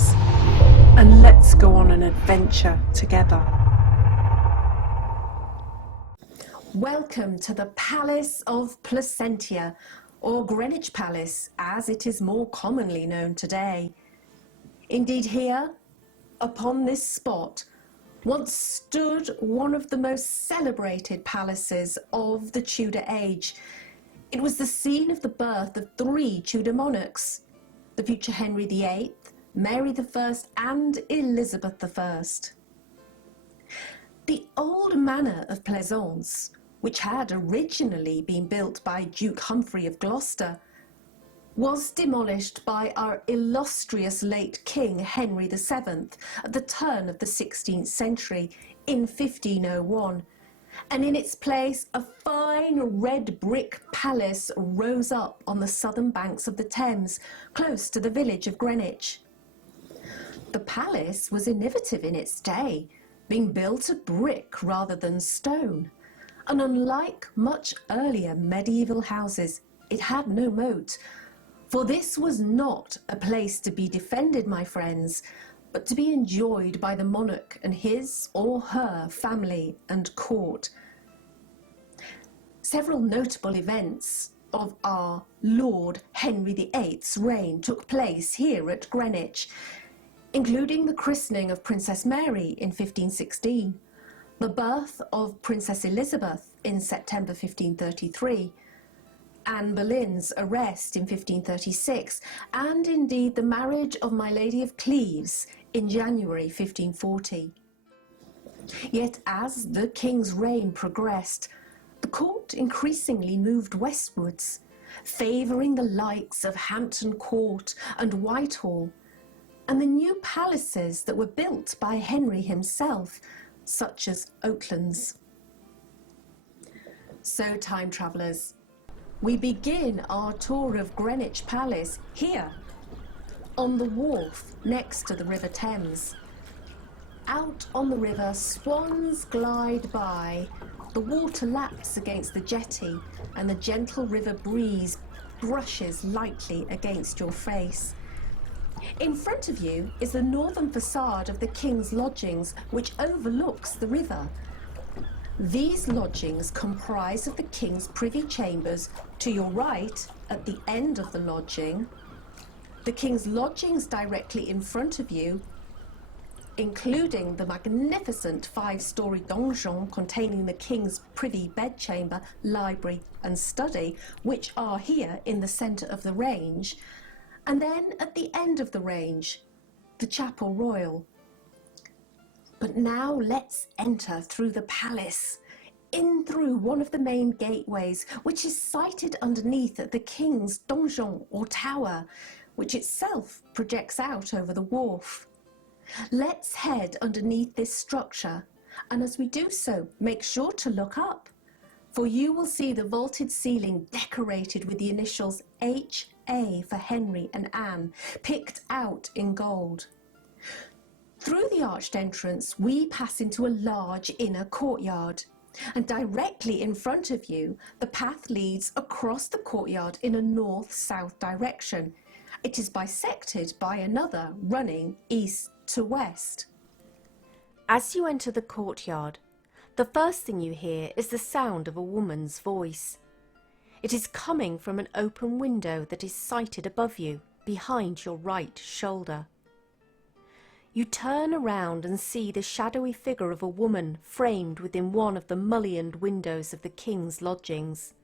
hands, and let's go on an adventure together. Welcome to the Palace of Placentia, or Greenwich Palace, as it is more commonly known today. Indeed, here, upon this spot, once stood one of the most celebrated palaces of the Tudor age. It was the scene of the birth of 3 Tudor monarchs, the future Henry VIII, Mary I, and Elizabeth I. The old manor of Plaisance, which had originally been built by Duke Humphrey of Gloucester, was demolished by our illustrious late King Henry VII at the turn of the 16th century in 1501, and in its place a fine red brick palace rose up on the southern banks of the Thames, close to the village of Greenwich. The palace was innovative in its day, being built of brick rather than stone, and unlike much earlier medieval houses, it had no moat, for this was not a place to be defended, my friends, but to be enjoyed by the monarch and his or her family and court. Several notable events of our Lord Henry VIII's reign took place here at Greenwich, including the christening of Princess Mary in 1516, the birth of Princess Elizabeth in September 1533, Anne Boleyn's arrest in 1536, and indeed the marriage of My Lady of Cleves in January 1540. Yet as the king's reign progressed, the court increasingly moved westwards, favouring the likes of Hampton Court and Whitehall, and the new palaces that were built by Henry himself, such as Oaklands. So, time travellers, we begin our tour of Greenwich Palace here, on the wharf next to the River Thames. Out on the river, swans glide by, the water laps against the jetty, and the gentle river breeze brushes lightly against your face. In front of you is the northern facade of the King's Lodgings, which overlooks the river. These lodgings comprise of the King's privy chambers to your right at the end of the lodging, the King's Lodgings directly in front of you, including the magnificent 5-storey donjon containing the King's privy bedchamber, library and study, which are here in the centre of the range, and then at the end of the range, the Chapel Royal. But now let's enter through the palace, in through one of the main gateways, which is sited underneath the King's donjon or tower, which itself projects out over the wharf. Let's head underneath this structure, and as we do so, make sure to look up, for you will see the vaulted ceiling decorated with the initials H.A. for Henry and Anne, picked out in gold. Through the arched entrance, we pass into a large inner courtyard, and directly in front of you, the path leads across the courtyard in a north-south direction. It is bisected by another running east to west. As you enter the courtyard, the first thing you hear is the sound of a woman's voice. It is coming from an open window that is sited above you, behind your right shoulder. You turn around and see the shadowy figure of a woman framed within one of the mullioned windows of the King's Lodgings.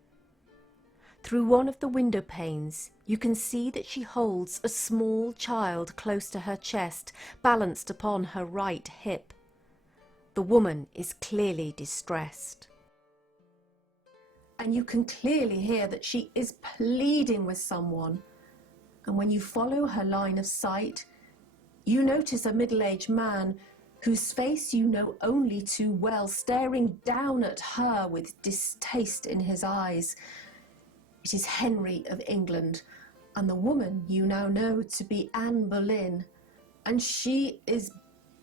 Through one of the window panes, you can see that she holds a small child close to her chest, balanced upon her right hip. The woman is clearly distressed. And you can clearly hear that she is pleading with someone. And when you follow her line of sight, you notice a middle-aged man whose face you know only too well, staring down at her with distaste in his eyes. It is Henry of England, and the woman you now know to be Anne Boleyn, and she is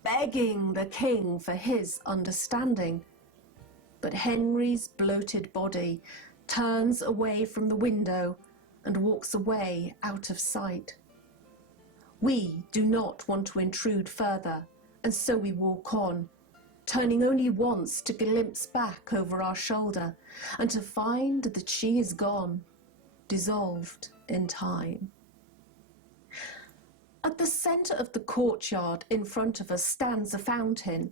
begging the king for his understanding. But Henry's bloated body turns away from the window and walks away out of sight. We do not want to intrude further, and so we walk on, turning only once to glimpse back over our shoulder and to find that she is gone, dissolved in time. At the centre of the courtyard in front of us stands a fountain,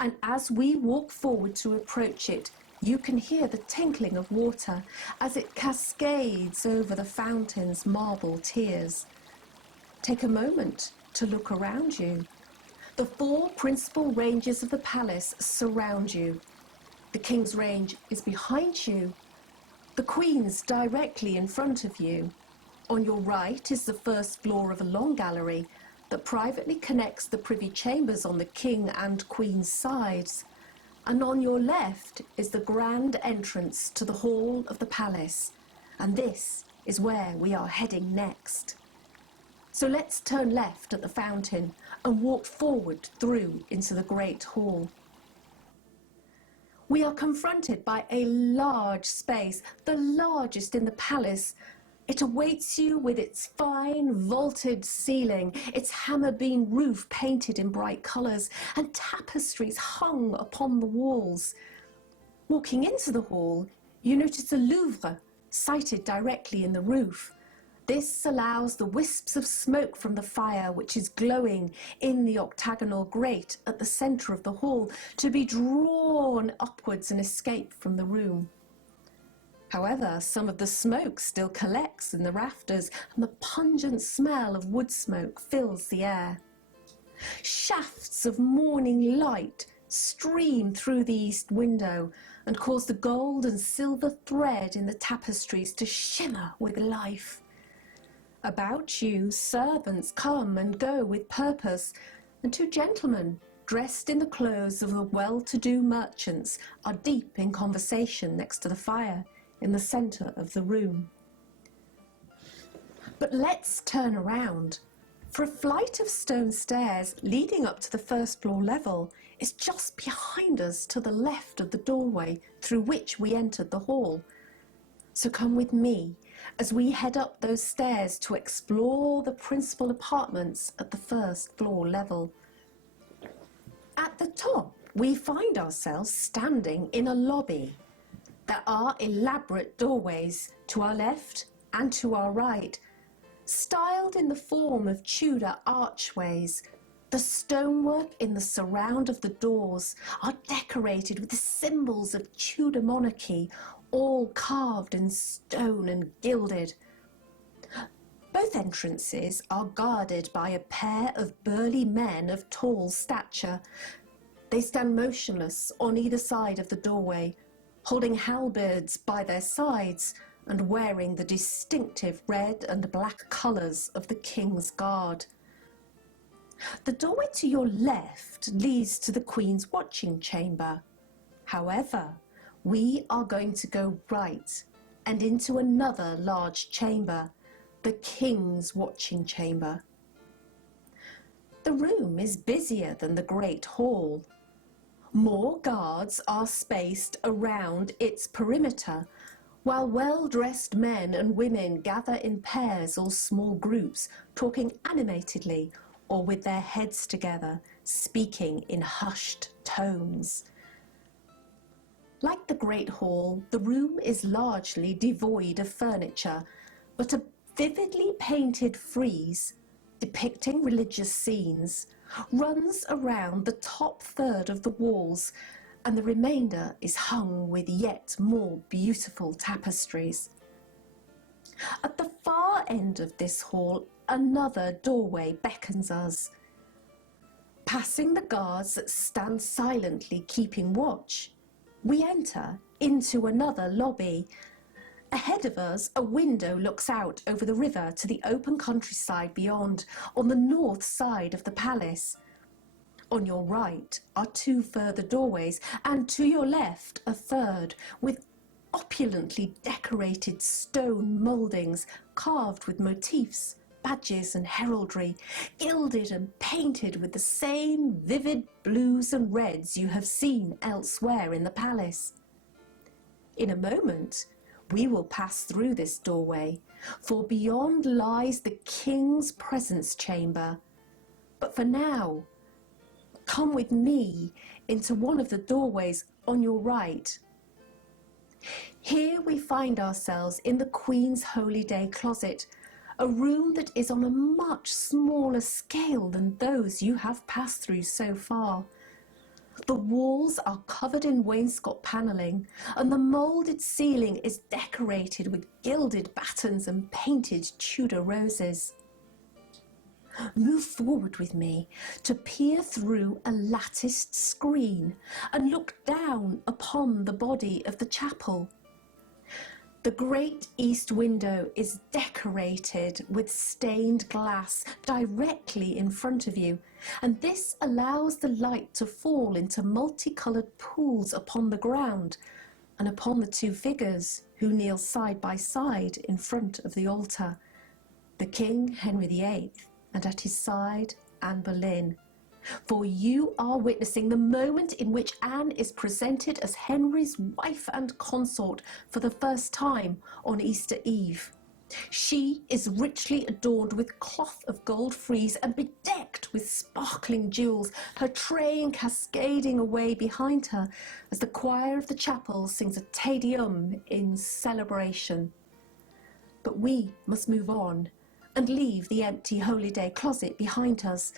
and as we walk forward to approach it, you can hear the tinkling of water as it cascades over the fountain's marble tiers. Take a moment to look around you. The 4 principal ranges of the palace surround you. The King's range is behind you. The Queen's directly in front of you. On your right is the first floor of a long gallery that privately connects the privy chambers on the King and Queen's sides. And on your left is the grand entrance to the hall of the palace. And this is where we are heading next. So let's turn left at the fountain and walk forward through into the great hall. We are confronted by a large space, the largest in the palace. It awaits you with its fine vaulted ceiling, its hammer beam roof painted in bright colours, and tapestries hung upon the walls. Walking into the hall, you notice a Louvre sited directly in the roof. This allows the wisps of smoke from the fire, which is glowing in the octagonal grate at the centre of the hall, to be drawn upwards and escape from the room. However, some of the smoke still collects in the rafters, and the pungent smell of wood smoke fills the air. Shafts of morning light stream through the east window and cause the gold and silver thread in the tapestries to shimmer with life. About you, servants come and go with purpose, and 2 gentlemen, dressed in the clothes of the well-to-do merchants, are deep in conversation next to the fire in the centre of the room. But let's turn around, for a flight of stone stairs leading up to the first floor level is just behind us to the left of the doorway through which we entered the hall. So come with me as we head up those stairs to explore the principal apartments at the first floor level. At the top, we find ourselves standing in a lobby. There are elaborate doorways to our left and to our right, styled in the form of Tudor archways. The stonework in the surround of the doors are decorated with the symbols of Tudor monarchy, all carved in stone and gilded. Both entrances are guarded by a pair of burly men of tall stature. They stand motionless on either side of the doorway, holding halberds by their sides and wearing the distinctive red and black colours of the King's Guard. The doorway to your left leads to the Queen's watching chamber. However, we are going to go right and into another large chamber, the King's watching chamber. The room is busier than the Great Hall. More guards are spaced around its perimeter, while well-dressed men and women gather in pairs or small groups, talking animatedly or with their heads together, speaking in hushed tones. Like the Great Hall, the room is largely devoid of furniture, but a vividly painted frieze depicting religious scenes runs around the top third of the walls, and the remainder is hung with yet more beautiful tapestries. At the far end of this hall, another doorway beckons us. Passing the guards that stand silently keeping watch, we enter into another lobby. Ahead of us, a window looks out over the river to the open countryside beyond, on the north side of the palace. On your right are 2 further doorways, and to your left a third, with opulently decorated stone mouldings carved with motifs, badges and heraldry, gilded and painted with the same vivid blues and reds you have seen elsewhere in the palace. In a moment, We will pass through this doorway, for beyond lies the king's presence chamber. But for now, come with me into one of the doorways on your right. Here we find ourselves in the Queen's Holy Day closet, a room that is on a much smaller scale than those you have passed through so far. The walls are covered in wainscot panelling, and the moulded ceiling is decorated with gilded battens and painted Tudor roses. Move forward with me to peer through a latticed screen and look down upon the body of the chapel. The great east window is decorated with stained glass directly in front of you, and this allows the light to fall into multicoloured pools upon the ground and upon the two figures who kneel side by side in front of the altar, the King Henry VIII, and at his side Anne Boleyn. For you are witnessing the moment in which Anne is presented as Henry's wife and consort for the first time on Easter Eve. She is richly adorned with cloth of gold frieze and bedecked with sparkling jewels, her train cascading away behind her as the choir of the chapel sings a Te Deum in celebration. But we must move on and leave the empty Holy Day closet behind us,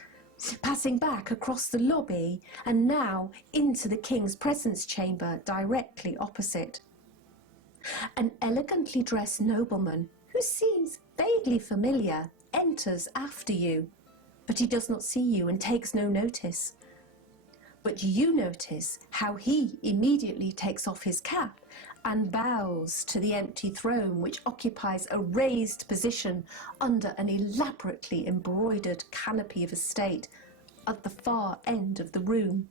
passing back across the lobby and now into the King's presence chamber directly opposite. An elegantly dressed nobleman, who seems vaguely familiar, enters after you, but he does not see you and takes no notice. But you notice how he immediately takes off his cap and bows to the empty throne, which occupies a raised position under an elaborately embroidered canopy of estate at the far end of the room.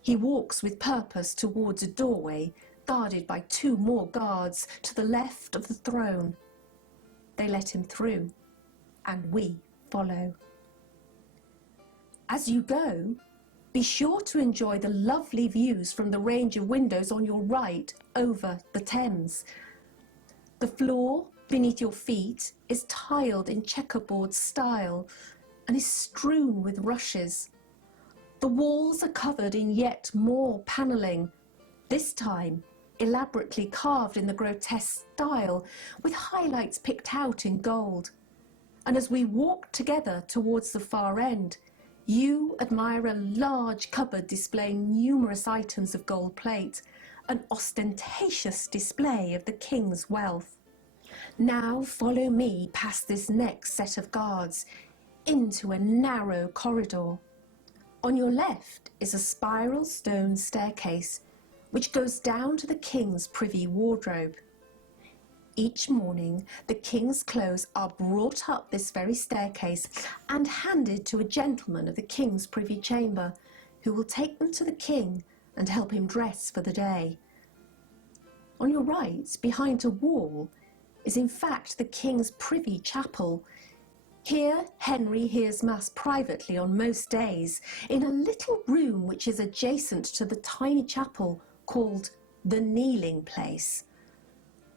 He walks with purpose towards a doorway guarded by two more guards to the left of the throne. They let him through, and we follow. As you go, be sure to enjoy the lovely views from the range of windows on your right over the Thames. The floor beneath your feet is tiled in checkerboard style and is strewn with rushes. The walls are covered in yet more panelling, this time elaborately carved in the grotesque style with highlights picked out in gold. And as we walk together towards the far end, you admire a large cupboard displaying numerous items of gold plate, an ostentatious display of the King's wealth. Now follow me past this next set of guards into a narrow corridor. On your left is a spiral stone staircase which goes down to the King's privy wardrobe. Each morning, the King's clothes are brought up this very staircase and handed to a gentleman of the King's privy chamber, who will take them to the King and help him dress for the day. On your right, behind a wall, is in fact the King's privy chapel. Here, Henry hears Mass privately on most days, in a little room which is adjacent to the tiny chapel called the Kneeling Place.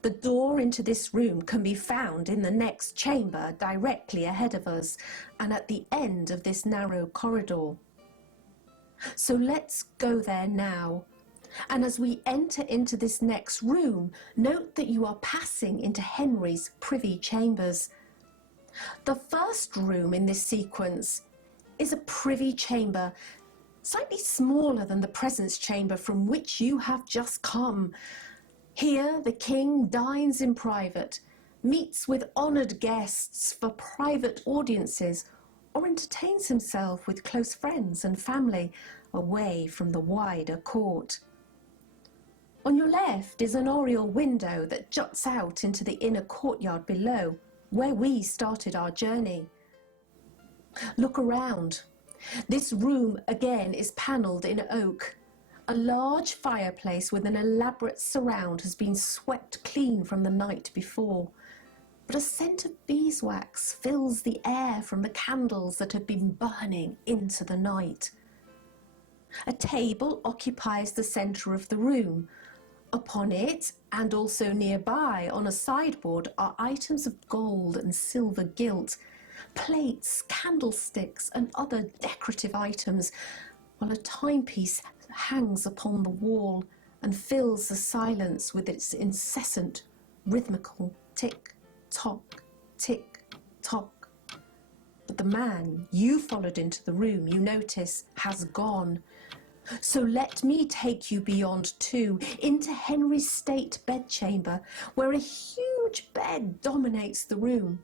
The door into this room can be found in the next chamber directly ahead of us and at the end of this narrow corridor. So let's go there now. And as we enter into this next room, note that you are passing into Henry's privy chambers. The first room in this sequence is a privy chamber, slightly smaller than the presence chamber from which you have just come. Here the King dines in private, meets with honoured guests for private audiences, or entertains himself with close friends and family away from the wider court. On your left is an oriel window that juts out into the inner courtyard below, where we started our journey. Look around. This room again is panelled in oak. A large fireplace with an elaborate surround has been swept clean from the night before, but a scent of beeswax fills the air from the candles that have been burning into the night. A table occupies the centre of the room, Upon it, and also nearby on a sideboard, are items of gold and silver gilt, plates, candlesticks, and other decorative items, while a timepiece hangs upon the wall and fills the silence with its incessant, rhythmical tick-tock, tick-tock. But the man you followed into the room, you notice, has gone. So let me take you beyond too, into Henry's state bedchamber, where a huge bed dominates the room.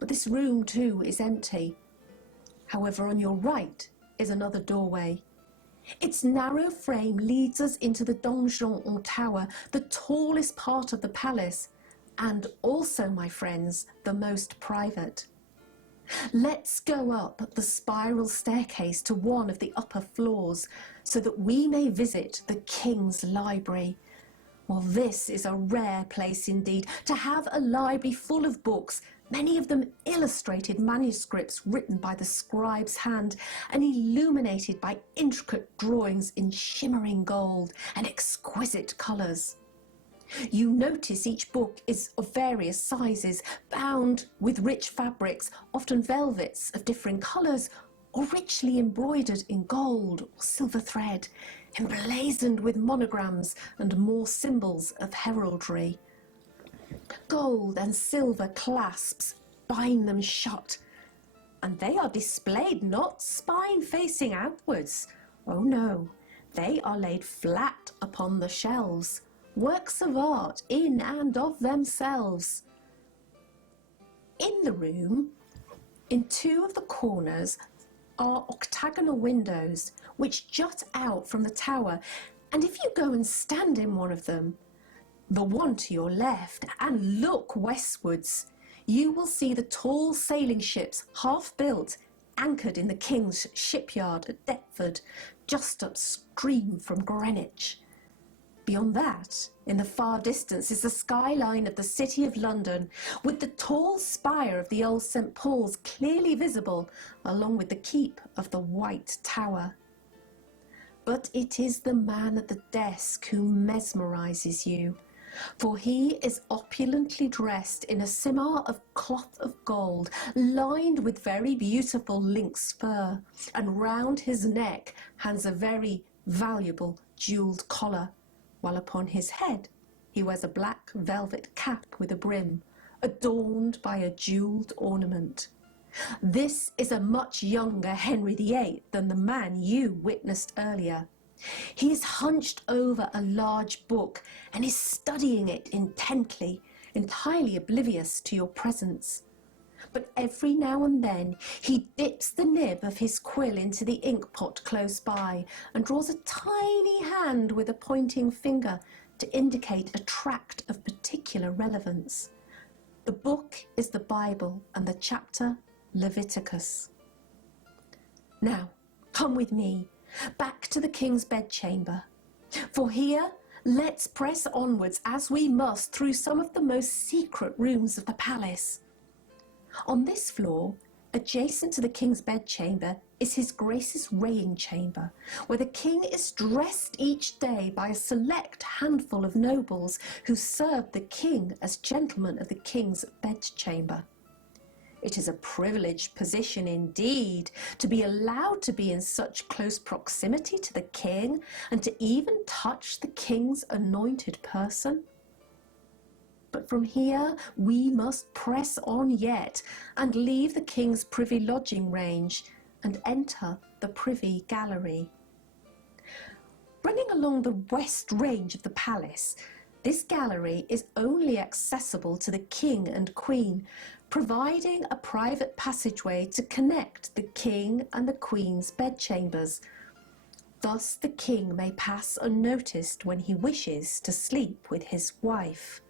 But this room too is empty. However, on your right is another doorway. Its narrow frame leads us into the donjon or tower, the tallest part of the palace, and also, my friends, the most private. Let's go up the spiral staircase to one of the upper floors so that we may visit the King's library. Well, this is a rare place indeed, to have a library full of books, many of them illustrated manuscripts written by the scribe's hand and illuminated by intricate drawings in shimmering gold and exquisite colours. You notice each book is of various sizes, bound with rich fabrics, often velvets of differing colours, or richly embroidered in gold or silver thread, emblazoned with monograms and more symbols of heraldry. Gold and silver clasps bind them shut, and they are displayed not spine facing outwards. Oh no, they are laid flat upon the shelves, works of art in and of themselves. In the room, in two of the corners, are octagonal windows which jut out from the tower, and if you go and stand in one of them, the one to your left, and look westwards, you will see the tall sailing ships, half built, anchored in the King's shipyard at Deptford, just upstream from Greenwich. Beyond that, in the far distance, is the skyline of the City of London, with the tall spire of the old St. Paul's clearly visible, along with the keep of the White Tower. But it is the man at the desk who mesmerises you, for he is opulently dressed in a simar of cloth of gold, lined with very beautiful lynx fur, and round his neck hangs a very valuable jewelled collar, while upon his head he wears a black velvet cap with a brim, adorned by a jewelled ornament. This is a much younger Henry VIII than the man you witnessed earlier. He is hunched over a large book and is studying it intently, entirely oblivious to your presence. But every now and then he dips the nib of his quill into the ink pot close by and draws a tiny hand with a pointing finger to indicate a tract of particular relevance. The book is the Bible and the chapter Leviticus. Now, come with me back to the King's bedchamber, for here let's press onwards as we must through some of the most secret rooms of the palace. On this floor, adjacent to the King's bedchamber, is His Grace's raying chamber, where the King is dressed each day by a select handful of nobles who serve the King as gentlemen of the King's bedchamber. It is a privileged position indeed to be allowed to be in such close proximity to the King and to even touch the King's anointed person. But from here we must press on yet and leave the King's privy lodging range and enter the privy gallery. Running along the west range of the palace, this gallery is only accessible to the King and Queen, providing a private passageway to connect the King and the Queen's bedchambers. Thus the King may pass unnoticed when he wishes to sleep with his wife.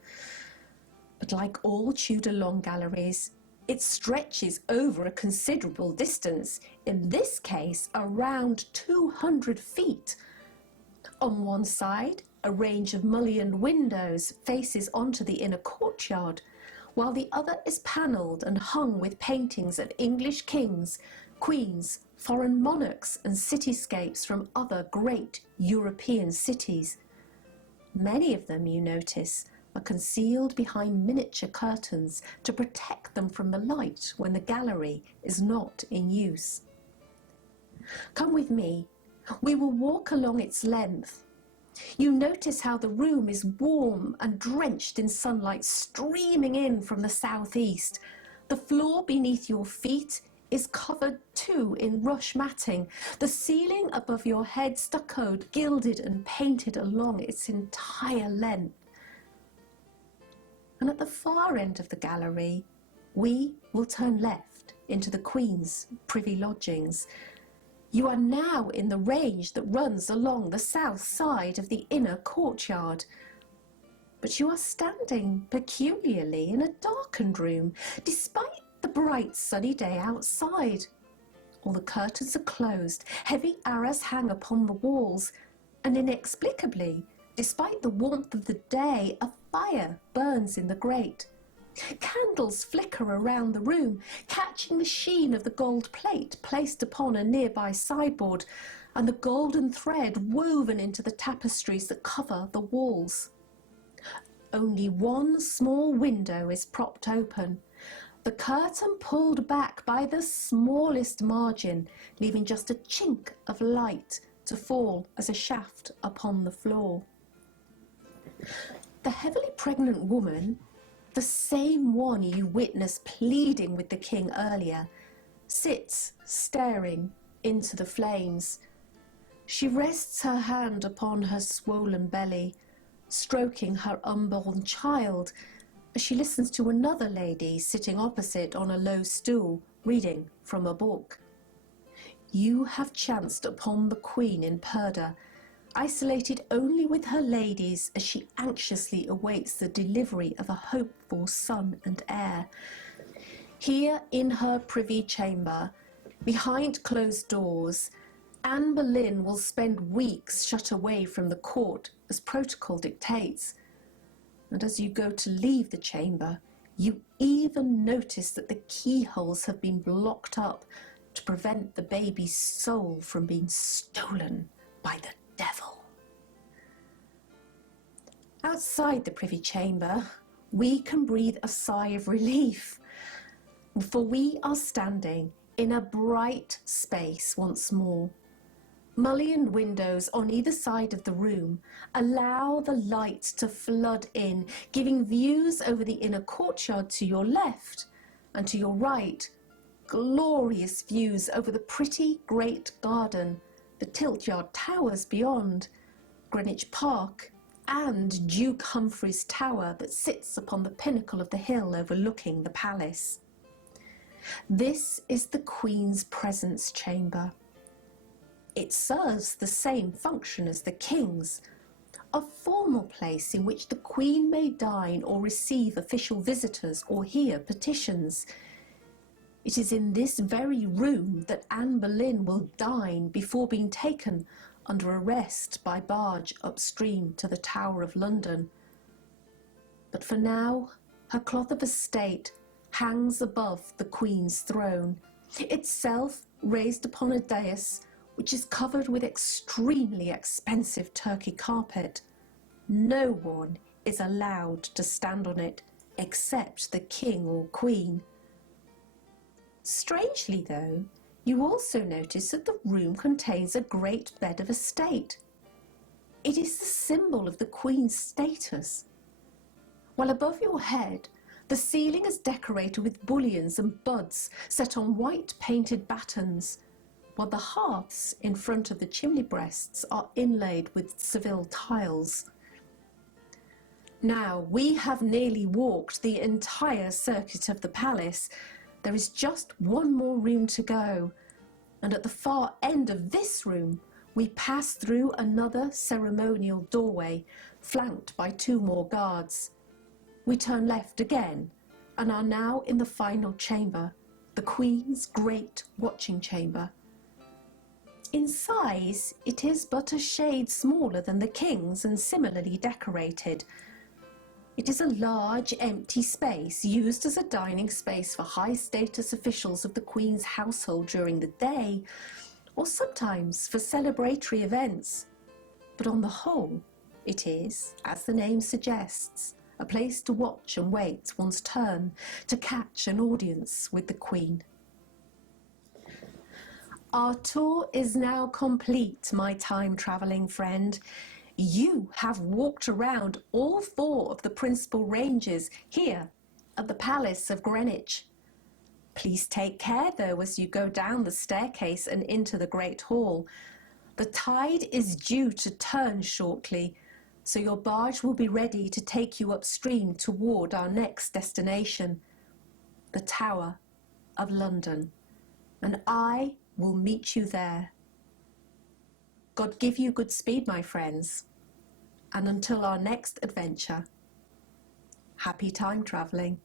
But like all Tudor long galleries, it stretches over a considerable distance, in this case around 200 feet. On one side, a range of mullioned windows faces onto the inner courtyard, while the other is panelled and hung with paintings of English kings, queens, foreign monarchs and cityscapes from other great European cities. Many of them, you notice, are concealed behind miniature curtains to protect them from the light when the gallery is not in use. Come with me. We will walk along its length. You notice how the room is warm and drenched in sunlight streaming in from the southeast. The floor beneath your feet is covered too in rush matting, the ceiling above your head stuccoed, gilded and painted along its entire length. And at the far end of the gallery, we will turn left into the Queen's privy lodgings. You are now in the range that runs along the south side of the inner courtyard. But you are standing peculiarly in a darkened room, despite the bright sunny day outside. All the curtains are closed, heavy arras hang upon the walls, and inexplicably, despite the warmth of the day, a fire burns in the grate. Candles flicker around the room, catching the sheen of the gold plate placed upon a nearby sideboard, and the golden thread woven into the tapestries that cover the walls. Only one small window is propped open, the curtain pulled back by the smallest margin, leaving just a chink of light to fall as a shaft upon the floor. The heavily pregnant woman, the same one you witnessed pleading with the king earlier, sits staring into the flames. She rests her hand upon her swollen belly, stroking her unborn child as she listens to another lady sitting opposite on a low stool, reading from a book. You have chanced upon the Queen in Purdah, isolated only with her ladies as she anxiously awaits the delivery of a hoped-for son and heir. Here in her privy chamber, behind closed doors, Anne Boleyn will spend weeks shut away from the court as protocol dictates. And as you go to leave the chamber, you even notice that the keyholes have been blocked up to prevent the baby's soul from being stolen by the devil. Outside the privy chamber, we can breathe a sigh of relief, for we are standing in a bright space once more. Mullioned windows on either side of the room allow the light to flood in, giving views over the inner courtyard to your left, and to your right, glorious views over the pretty great garden, the Courtyard towers beyond, Greenwich Park, and Duke Humphrey's Tower that sits upon the pinnacle of the hill overlooking the palace. This is the Queen's presence chamber. It serves the same function as the King's, a formal place in which the Queen may dine or receive official visitors or hear petitions. It is in this very room that Anne Boleyn will dine before being taken under arrest by barge upstream to the Tower of London. But for now, her cloth of estate hangs above the Queen's throne, itself raised upon a dais which is covered with extremely expensive Turkey carpet. No one is allowed to stand on it except the King or Queen. Strangely though, you also notice that the room contains a great bed of estate. It is the symbol of the Queen's status. While above your head, the ceiling is decorated with bullions and buds set on white painted battens, while the hearths in front of the chimney breasts are inlaid with Seville tiles. Now, we have nearly walked the entire circuit of the palace. There is just one more room to go, and at the far end of this room, we pass through another ceremonial doorway, flanked by two more guards. We turn left again, and are now in the final chamber, the Queen's great watching chamber. In size, it is but a shade smaller than the King's and similarly decorated. It is a large, empty space used as a dining space for high-status officials of the Queen's household during the day, or sometimes for celebratory events. But on the whole, It is, as the name suggests, a place to watch and wait one's turn to catch an audience with the Queen. Our tour is now complete, my time-travelling friend. You have walked around all 4 of the principal ranges here at the Palace of Greenwich. Please take care, though, as you go down the staircase and into the Great Hall. The tide is due to turn shortly, so your barge will be ready to take you upstream toward our next destination, the Tower of London, and I will meet you there. God give you good speed, my friends, and until our next adventure, happy time travelling.